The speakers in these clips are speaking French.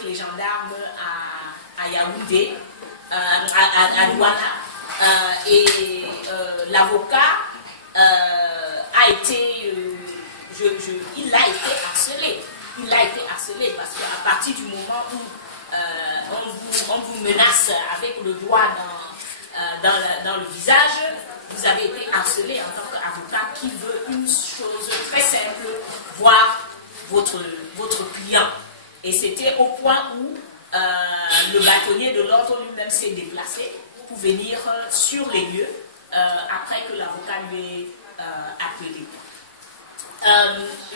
avec les gendarmes à Yaoundé, à Douala, et l'avocat a été, il a été harcelé. Il a été harcelé parce qu'à partir du moment où on vous menace avec le doigt dans le visage, vous avez été harcelé en tant qu'avocat qui veut une chose très simple, voir votre client. Et c'était au point où le bâtonnier de l'ordre lui-même s'est déplacé pour venir sur les lieux après que l'avocat lui ait appelé.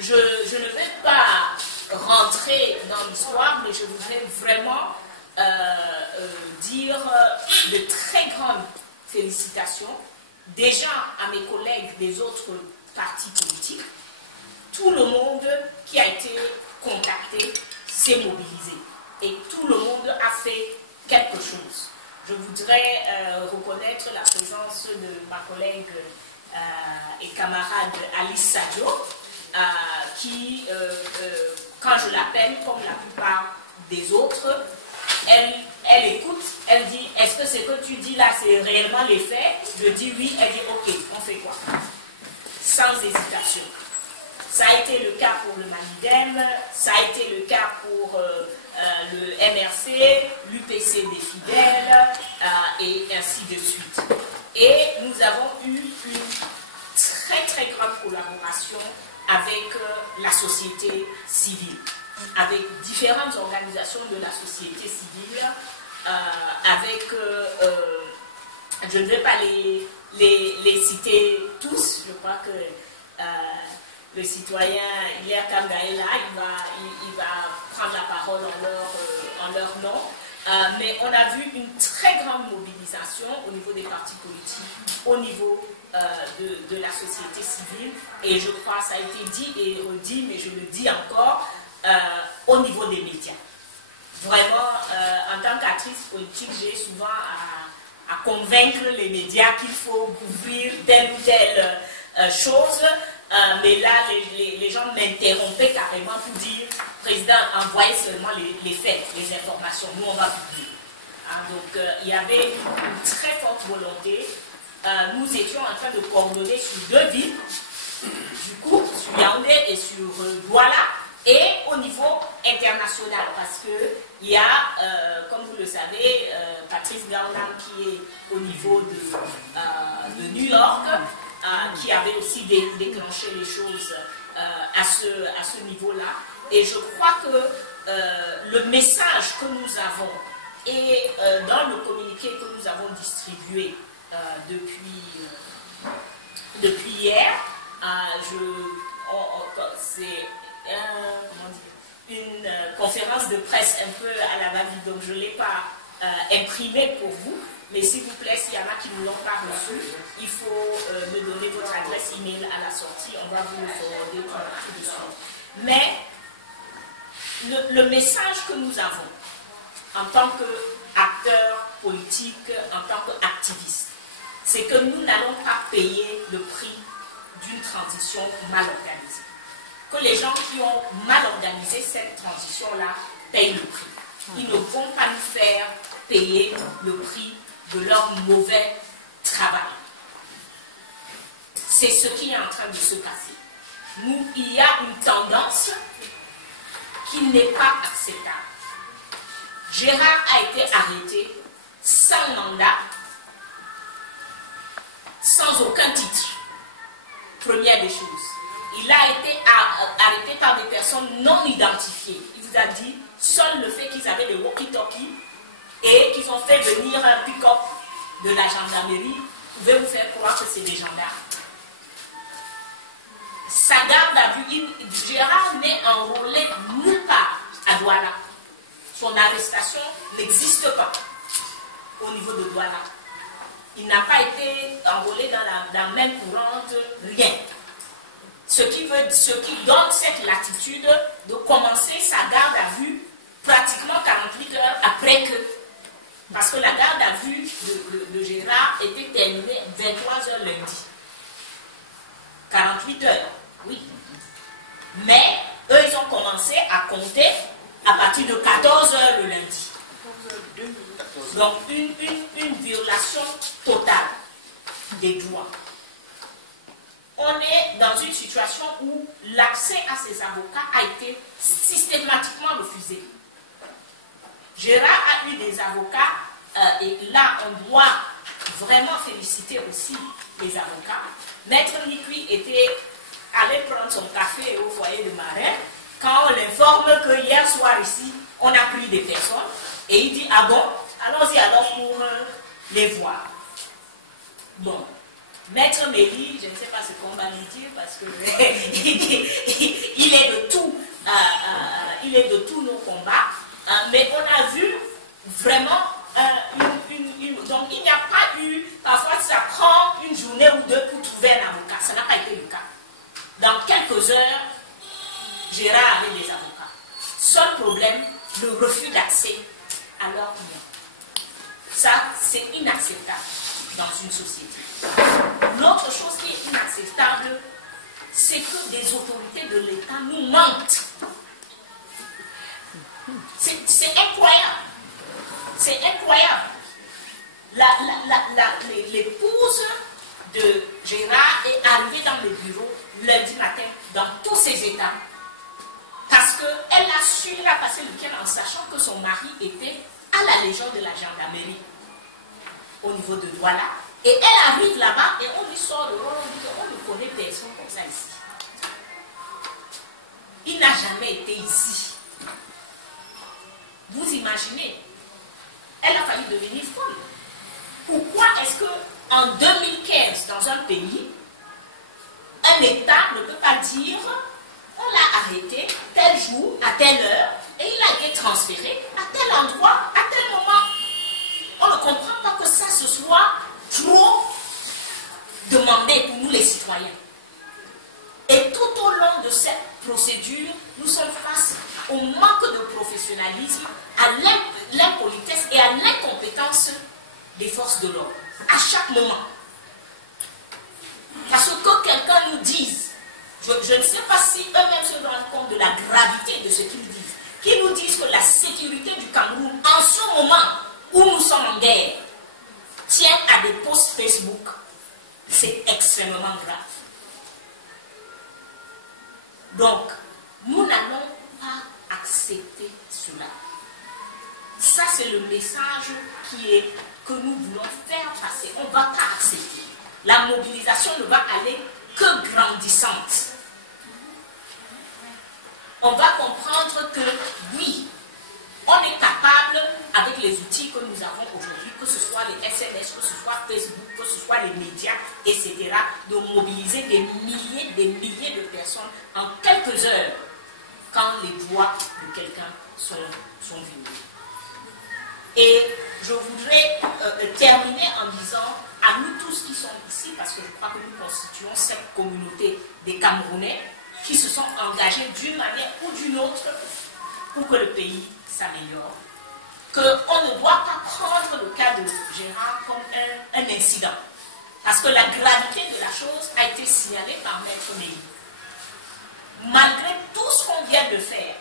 Je ne vais pas rentrer dans l'histoire, mais je voudrais vraiment dire de très grandes félicitations déjà à mes collègues des autres partis politiques. Tout le monde qui a été contacté s'est mobilisé et tout le monde a fait quelque chose. Je voudrais reconnaître la présence de ma collègue et camarade Alice Sadio, qui, quand je l'appelle, comme la plupart des autres, elle écoute, elle dit, est-ce que ce que tu dis là, c'est réellement les faits? Je dis oui, elle dit, ok, on fait quoi? Sans hésitation. Ça a été le cas pour le Manidem, ça a été le cas pour le MRC, l'UPC des fidèles, et ainsi de suite. Et nous avons eu une très très grande collaboration avec la société civile, avec différentes organisations de la société civile, avec, je ne vais pas les citer tous, je crois que le citoyen Hilaire Kamgaïla, il va prendre la parole en leur nom. Mais on a vu une très grande mobilisation au niveau des partis politiques, au niveau de la société civile, et je crois, ça a été dit et redit, mais je le dis encore, au niveau des médias. Vraiment, en tant qu'actrice politique, j'ai souvent à convaincre les médias qu'il faut couvrir telle ou telle chose, mais là, les gens m'interrompaient carrément pour dire, Président, envoyez seulement les faits, les informations, nous on va publier. Donc, il y avait une très forte volonté. Nous étions en train de coordonner sur deux villes, du coup, sur Yaoundé et sur Douala, et au niveau international, parce qu'il y a, comme vous le savez, Patrice Garland qui est au niveau de New York, qui avait aussi déclenché les choses à ce niveau-là. Et je crois que le message que nous avons, et dans le communiqué que nous avons distribué depuis hier, c'est une conférence de presse un peu à la va-vite, donc je ne l'ai pas imprimé pour vous, mais s'il vous plaît, s'il y en a qui ne l'ont pas reçu, il faut me donner votre adresse email à la sortie, on va vous le forwarder tout de suite. Mais le message que nous avons en tant qu'acteurs politiques, en tant qu'activistes, c'est que nous n'allons pas payer le prix d'une transition mal organisée. Que les gens qui ont mal organisé cette transition-là payent le prix. Ils ne vont pas nous faire payer le prix de leur mauvais travail. C'est ce qui est en train de se passer. Il y a une tendance qui n'est pas acceptable. Gérard a été arrêté sans mandat, sans aucun titre. Première des choses. Il a été arrêté par des personnes non identifiées. Il vous a dit, seul le fait qu'ils avaient des walkie-talkies et qu'ils ont fait venir un pick-up de la gendarmerie pouvait vous faire croire que c'est des gendarmes. Sa garde à vue, Gérard n'est enrôlé nulle part à Douala. Son arrestation n'existe pas au niveau de Douala. Il n'a pas été enrôlé dans la même courante, rien. Ce qui donne cette latitude de commencer sa garde à vue pratiquement 48 heures après que. Parce que la garde à vue de Gérard était terminée 23h lundi. 48 heures, oui. Mais eux, ils ont commencé à compter à partir de 14h 14h le lundi. Donc une violation totale des droits. On est dans une situation où l'accès à ces avocats a été systématiquement refusé. Gérard a eu des avocats et là on doit vraiment féliciter aussi les avocats. Maître Nikui était allé prendre son café au foyer de Marin quand on l'informe que hier soir ici on a pris des personnes et il dit ah bon, allons-y alors pour les voir. Bon, Maître Méli, je ne sais pas ce qu'on va lui dire parce que il est de tout, il est de tous nos combats, mais on a vu vraiment donc il n'y a pas eu, parfois ça prend une journée ou deux pour trouver un avocat, ça n'a pas été le cas. Dans quelques heures, Gérard avait des avocats. Seul problème, le refus d'accès à leur client. Ça, c'est inacceptable dans une société. L'autre chose qui est inacceptable, c'est que des autorités de l'État nous mentent. C'est incroyable. C'est incroyable. L'épouse de Gérard est arrivée dans le bureau lundi matin dans tous ses états. Parce qu'elle a su, elle a passé le week-end en sachant que son mari était à la Légion de la gendarmerie au niveau de Douala. Et elle arrive là-bas et on lui sort le rôle, on dit qu'on ne connaît personne comme ça ici. Il n'a jamais été ici. Vous imaginez, elle a failli devenir folle. Pourquoi est-ce qu'en 2015, dans un pays, un État ne peut pas dire on l'a arrêté tel jour, à telle heure, et il a été transféré à tel endroit, à tel moment. On ne comprend pas que ça se soit trop demandé pour nous les citoyens. Et tout au long de cette procédure, nous sommes face au manque de professionnalisme, à l'impolitesse et à l'incompétence des forces de l'ordre, à chaque moment. Parce que quelqu'un nous dise, je ne sais pas si eux-mêmes se rendent compte de la gravité de ce qu'ils disent, qui nous disent que la sécurité du Cameroun, en ce moment où nous sommes en guerre, tient à des posts Facebook, c'est extrêmement grave. Donc, nous n'allons pas accepter cela. Ça, c'est le message que nous voulons faire passer. On ne va pas accepter. La mobilisation ne va aller que grandissante. On va comprendre que, oui, on est capable, avec les outils que nous avons aujourd'hui, que ce soit les SMS, que ce soit Facebook, que ce soit les médias, etc., de mobiliser des milliers de personnes en quelques heures quand les droits de quelqu'un sont violés. Et je voudrais terminer en disant à nous tous qui sommes ici, parce que je crois que nous constituons cette communauté des Camerounais qui se sont engagés d'une manière ou d'une autre pour que le pays s'améliore, qu'on ne doit pas prendre le cas de Gérard comme un incident. Parce que la gravité de la chose a été signalée par Maître Méli. Malgré tout ce qu'on vient de faire,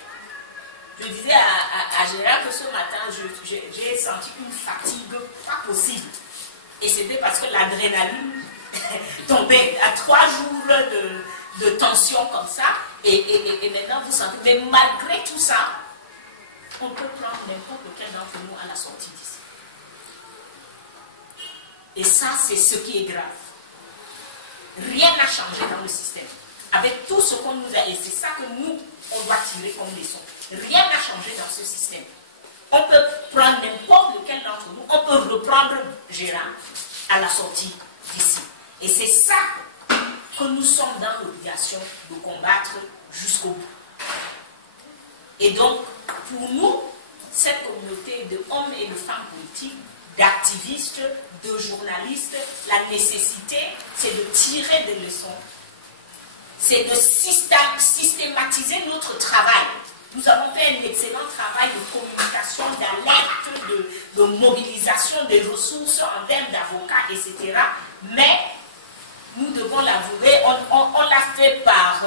je disais à Gérard que ce matin, j'ai senti une fatigue pas possible. Et c'était parce que l'adrénaline tombait à 3 jours de tension comme ça. Et maintenant, vous sentez. Mais malgré tout ça, on peut prendre n'importe lequel d'entre nous à la sortie d'ici. Et ça, c'est ce qui est grave. Rien n'a changé dans le système. Avec tout ce qu'on nous a, et c'est ça que nous, on doit tirer comme leçon. Rien n'a changé dans ce système. On peut prendre n'importe lequel d'entre nous, on peut reprendre Gérard à la sortie d'ici. Et c'est ça que nous sommes dans l'obligation de combattre jusqu'au bout. Et donc, pour nous, cette communauté d'hommes et de femmes politiques, d'activistes, de journalistes, la nécessité, c'est de tirer des leçons. C'est de systématiser notre travail. Nous avons fait un excellent travail de communication, d'alerte, de mobilisation des ressources en termes d'avocats, etc. Mais, nous devons l'avouer, on l'a fait par,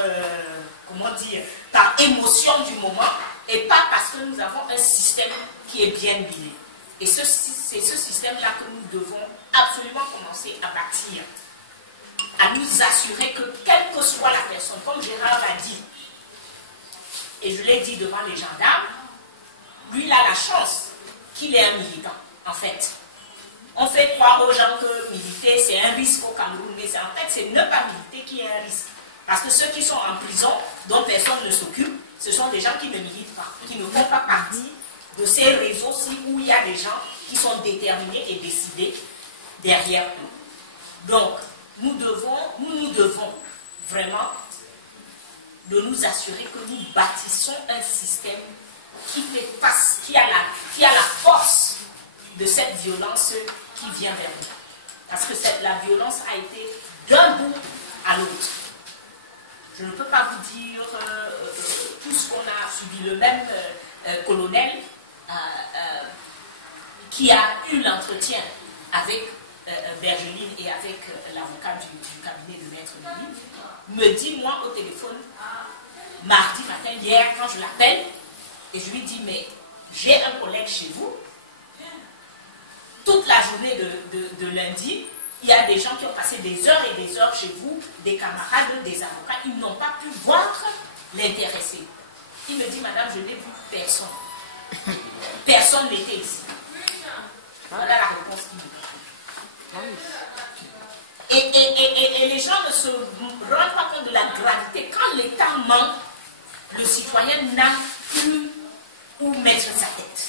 comment dire, par émotion du moment. et pas parce que nous avons un système qui est bien huilé. Et c'est ce système-là que nous devons absolument commencer à bâtir, à nous assurer que, quelle que soit la personne, comme Gérard l'a dit, et je l'ai dit devant les gendarmes, lui, il a la chance qu'il est un militant, en fait. On fait croire aux gens que militer, c'est un risque au Cameroun, mais en fait, c'est ne pas militer qui est un risque. Parce que ceux qui sont en prison, dont personne ne s'occupe, ce sont des gens qui ne militent pas, qui ne font pas partie de ces réseaux-ci où il y a des gens qui sont déterminés et décidés derrière eux. Donc, nous devons vraiment de nous assurer que nous bâtissons un système qui fait face, qui a la force de cette violence qui vient vers nous. Parce que la violence a été d'un bout à l'autre. Je ne peux pas vous dire tout ce qu'on a subi. Le même colonel qui a eu l'entretien avec Bergeline et avec l'avocat du cabinet de Maître Méline, me dit, moi, au téléphone, mardi matin, hier, quand je l'appelle, et je lui dis, mais j'ai un collègue chez vous, toute la journée de lundi, il y a des gens qui ont passé des heures et des heures chez vous, des camarades, des avocats, ils n'ont pas pu voir l'intéressé. Il me dit, madame, je n'ai vu personne. Personne n'était ici. Voilà la réponse qu'il me donne. Et les gens ne se rendent pas compte de la gravité. Quand l'État ment, le citoyen n'a plus où mettre sa tête.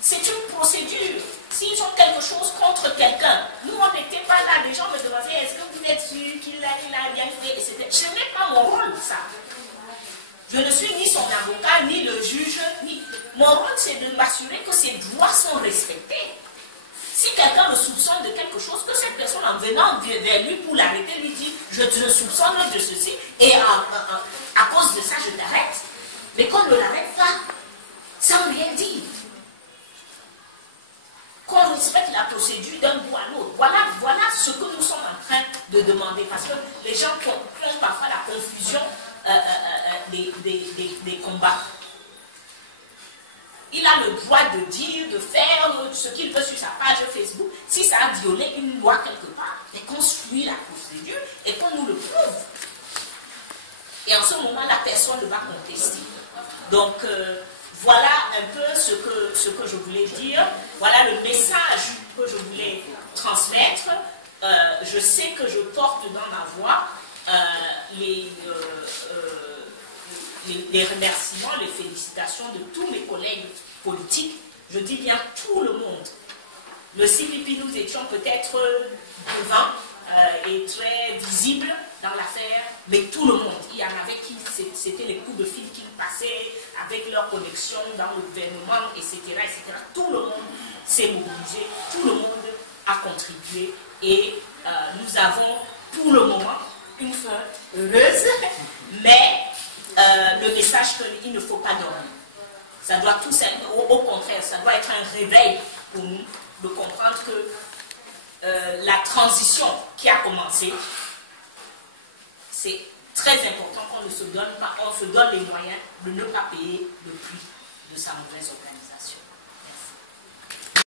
C'est une procédure. S'ils ont quelque chose contre quelqu'un, nous on n'était pas là, les gens me demandaient, est-ce que vous êtes sûr qu'il a bien fait, etc. Ce n'est pas mon rôle, ça. Je ne suis ni son avocat, ni le juge, ni... Mon rôle, c'est de m'assurer que ses droits sont respectés. Si quelqu'un le soupçonne de quelque chose, que cette personne, en venant vers lui pour l'arrêter, lui dit, je te soupçonne de ceci, et à cause de ça, je t'arrête. Mais qu'on ne l'arrête pas, sans rien dire. Qu'on respecte la procédure d'un bout à l'autre. Voilà ce que nous sommes en train de demander. Parce que les gens font parfois la confusion des combats. Il a le droit de dire, de faire ce qu'il veut sur sa page Facebook. Si ça a violé une loi quelque part, mais qu'on suit la procédure et qu'on nous le prouve. Et en ce moment, la personne ne va contester. Donc, voilà un peu ce que je voulais dire. Voilà le message que je voulais transmettre. Je sais que je porte dans ma voix les remerciements, les félicitations de tous mes collègues politiques. Je dis bien tout le monde. Le CPP, nous étions peut-être devant et très visibles dans l'affaire, mais tout le monde. Il y en avait qui, c'était les coups de fil qui passaient avec leur connexion dans le gouvernement, etc., etc. Tout le monde s'est mobilisé, tout le monde a contribué et nous avons pour le moment une fin heureuse, mais le message qu'il ne faut pas dormir. Ça doit tout au contraire, ça doit être un réveil pour nous de comprendre que la transition qui a commencé, c'est très important qu'on ne se donne pas, on se donne les moyens de ne pas payer le prix de sa mauvaise organisation.